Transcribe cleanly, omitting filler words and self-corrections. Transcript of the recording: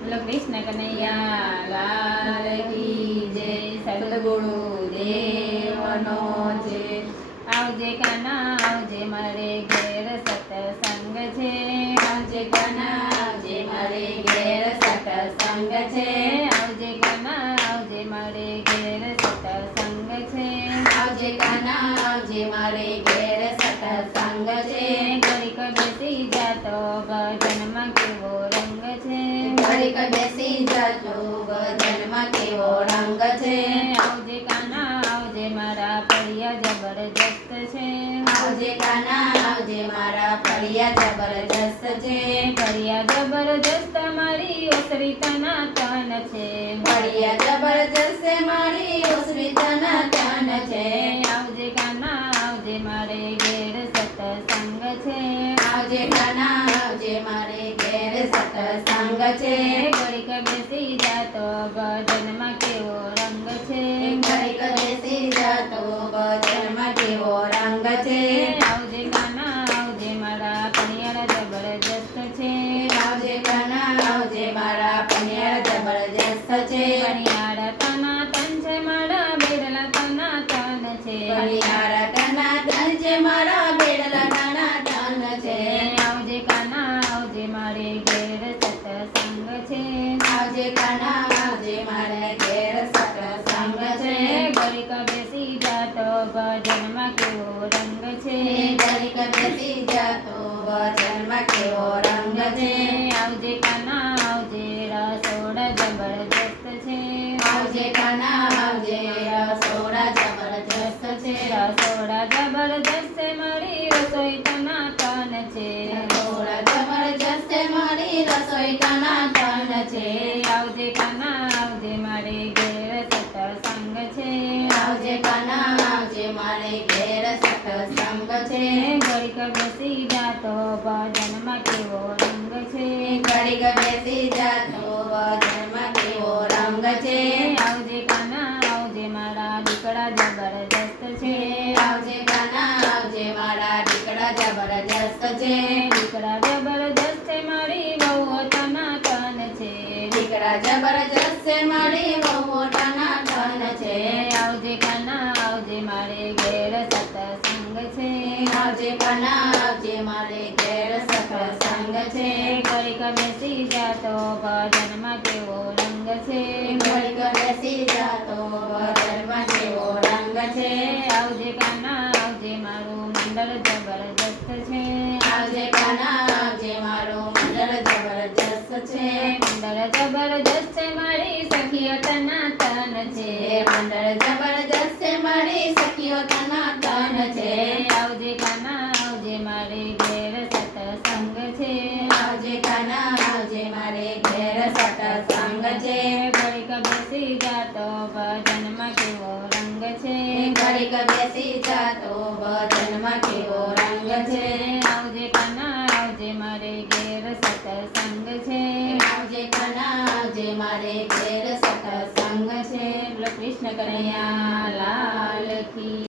બોલો કૃષ્ણ કનૈયા લાલ કી જય. સદગુરુ દેવનો જય. આવજે કાના આવજે મારે ઘેર સત્સંગ છે. આવજે કાના આવજે મારે ઘેર સત્સંગ છે. આવજે કાના આવજે મારે ઘેર સત્સંગ છે. આવજે કાના આવજે મારે ઘેર સત્સંગ છે. ઘડીક બેસી જાતો ભજનમાં કેવો રંગ છે. ઘડીક બેસી જાતો ભજનમાં કેવો રંગ છે. આવજે કાના આવજે મારા ફળિયા જબરજસ્ત છે. આવજે કાના આવજે મારા ફળિયા જબરજસ્ત છે. ફળિયા જબરજસ્ત મારી ઓસરી તના તન છે. ફળિયા જબરજસ્ત મારી ઓસરી તના તન છે. આવજે કાના આવજે મારે ઘેર સત્સંગ છે. આવજે કાના આવજે મારે ઘેર સત્સંગ છે. ઘડીક બેસી જાતો ભજનમાં કેવો રંગ છે. ઘડીક બેસી જાતો ભજનમાં કેવો રંગ છે. આવજે કાના આવજે મારા પણિયાળ જબરજસ્ત છે. આવજે કાના આવજે મારા પણિયાળ જબરજસ્ત છે. પણિયાળ તના તન છે મારા બેડલા તના તન છે. પણિયાળ તના તન છે મારા બેડલા તના તન છે. આવજે કાના આવજે મારે ઘેર સત્સંગ છે. આવજે કાના આવજે મારે ઘેર સત્સંગ છે. ઘડીક બેસી જાતો ભજનમાં કેવો રંગ છે. ઘડીક બેસી જાતો ભજનમાં કેવો રંગ છે. આવજે કાના આવજે રસોડા જબરજસ્ત છે. આવજે કાના આવજે રસોડા જબરજસ્ત છે. રસોડા જબરજસ્ત મારી રસોઈ તના તન છે. રસોડા જબરજસ્ત મારી રસોઈ તના તન છે. આવજે કાના આવજે મારે ઘેર સત્સંગ છે. આવજે કાના આવજે મારે ઘેર સત્સંગ છે. ઘડીક બેસી જાતો ભજનમાં કેવો રંગ છે. ઘડીક બેસી જાતો ભજનમાં કેવો રંગ છે. આવજે કાના આવજે મારા દીકરા જબરજસ્ત છે. આવજે કાના આવજે મારા દીકરા જબરજસ્ત છે. દીકરા જબરજસ્ત મારી બહુ તના તન છે. દીકરા જબરજસ્ત મારી બહુ તના તન છે. આવજે કાના આવજે મારે ઘેર સત્સંગ છે. આવજે કાના આવજે મારે ઘેર સત્સંગ છે. ઘડીક બેસી જાતો ભજનમાં કેવો રંગ છે. ઘડીક બેસી જાતો ભજનમાં કેવો રંગ છે. આવજે કાના આવજે મારું મંડળ જબરજસ્ત છે. આવજે કાના આવજે મારું મંડળ જબરજસ્ત છે. મંડળ જબરજસ્ત મારી સખીઓ તના તન છે. મંડળ જબરજસ્ત મારી સખીઓ તના તન છે. આવજે કાના આવજે મારે ઘેર સત્સંગ છે. આવજે કાના આવજે મારે ઘેર સત્સંગ છે. ઘડીક બેસી જાતો ભજનમાં કેવો રંગ છે. ઘડીક બેસી જાતો ભજનમાં કેવો રંગ છે. આવજે કાના આવજે મારે ઘેર સત્સંગ છે. આવજે કાના આવજે મારે ઘેર સત્સંગ છે. બોલો કૃષ્ણ કનૈયા લાલ કી